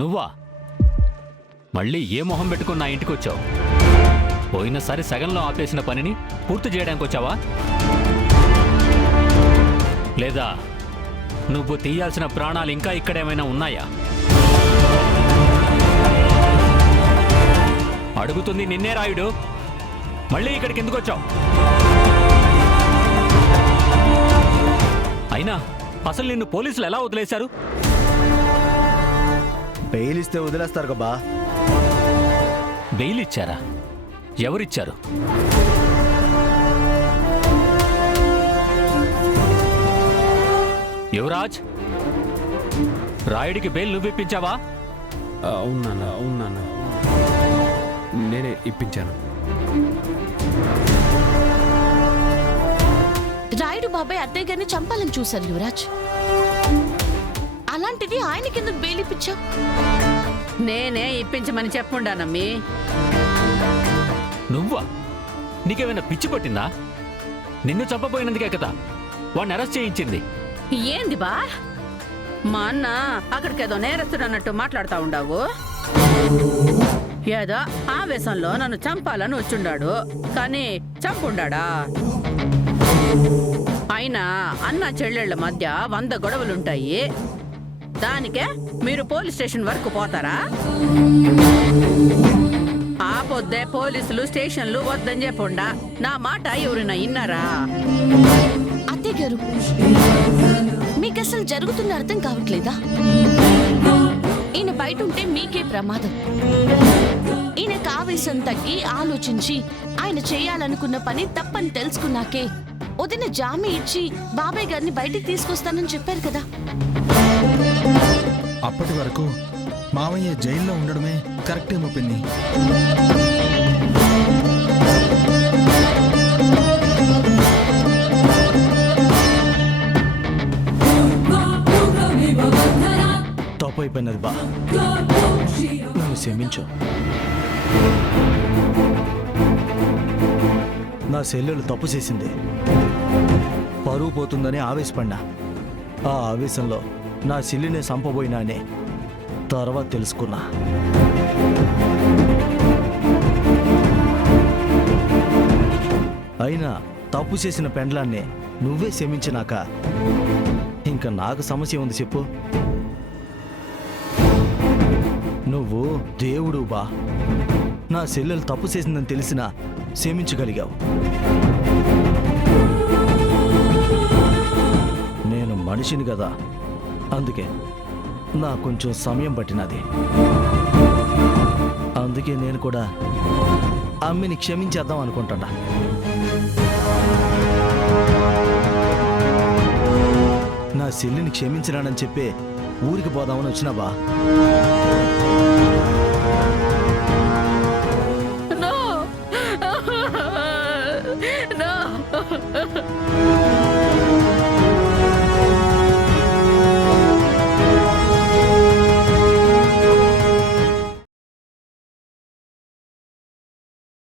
నువ్వా? మళ్ళీ ఏ మొహం పెట్టుకుని నా ఇంటికి వచ్చావు? పోయినసారి సగంలో ఆపేసిన పనిని పూర్తి చేయడానికి వచ్చావా? లేదా నువ్వు తీయాల్సిన ప్రాణాలు ఇంకా ఇక్కడేమైనా ఉన్నాయా? అడుగుతుంది నిన్నే రాయుడు. మళ్ళీ ఇక్కడికి ఎందుకు వచ్చావు? అయినా అసలు నిన్ను పోలీసులు ఎలా వదిలేశారు? బెయిల్ ఇస్తే వదిలేస్తారు కబ్బా. బెయిల్ ఇచ్చారా? ఎవరిచ్చారు? యువరాజ్, రాయుడికి బెయిల్ నువ్వు ఇప్పించావా? అవునా, నేనే ఇప్పించాను. రాయుడు బాబాయ్ అత్తయ్య గారిని చంపాలని చూశారు యువరాజ్. అలాంటిది ఆయన కింద బెయిల్ ఇప్పించావు? నేనే ఇప్పించమని చెప్పుండానమ్మీ. నువ్వా? నీకేమైనా పిచ్చి పట్టిందా? నిన్ను చంపబోయినందుకే కదా వాడిని అరెస్ట్ చేయించింది. ఏంది బా, మా అన్న అక్కడికేదో నేరస్తుడన్నట్టు మాట్లాడుతా ఉండావు. ఏదో ఆవేశంలో నన్ను చంపాలని వచ్చుండాడు, కానీ చంపుండాడా? అయినా అన్న చెల్లెళ్ల మధ్య 100 గొడవలుంటాయి. దానికే మీరు పోలీస్ స్టేషన్ వరకు పోతారా? ఆ పొద్దే పోలీసులు స్టేషన్లు వద్దని చెప్పుండా. నా మాట ఎవరైనా ఇన్నారా? అత్తయ్య గారు, మీకు అసలు జరుగుతున్న అర్థం కావట్లేదా? ఈయన బయట ఉంటే మీకే ప్రమాదం. ఈయనకు ఆవేశం తగ్గి ఆలోచించి ఆయన చేయాలనుకున్న పని తప్పని తెలుసుకున్నాకే వదిన జామీ ఇచ్చి బాబాయ్ గారిని బయటికి తీసుకొస్తానని చెప్పారు కదా. అప్పటి వరకు మామయ్య జైల్లో ఉండడమే కరెక్టే మొప్పింది. తప్పు అయిపోయినది బా, నన్ను క్షమించు. నా చెల్లెలు తప్పు చేసింది. పరువు పోతుందని ఆవేశపడినా. ఆ ఆవేశంలో నా చెల్లిని చంపబోయినానే తర్వాత తెలుసుకున్నా. అయినా తప్పు చేసిన పెండ్లాన్ని నువ్వే క్షమించినాక ఇంకా నాకు సమస్య ఉంది చెప్పు? నువ్వు దేవుడు బా. నా చెల్లెలు తప్పు చేసిందని తెలిసినా క్షమించగలిగావు. నేను మనిషిని కదా, అందుకే నాకు కొంచెం సమయం పట్టినది. అందుకే నేను కూడా అమ్మిని క్షమించేద్దాం అనుకుంటున్నా. నా చెల్లిని క్షమించినానని చెప్పి ఊరికి పోదామని వచ్చినా బా.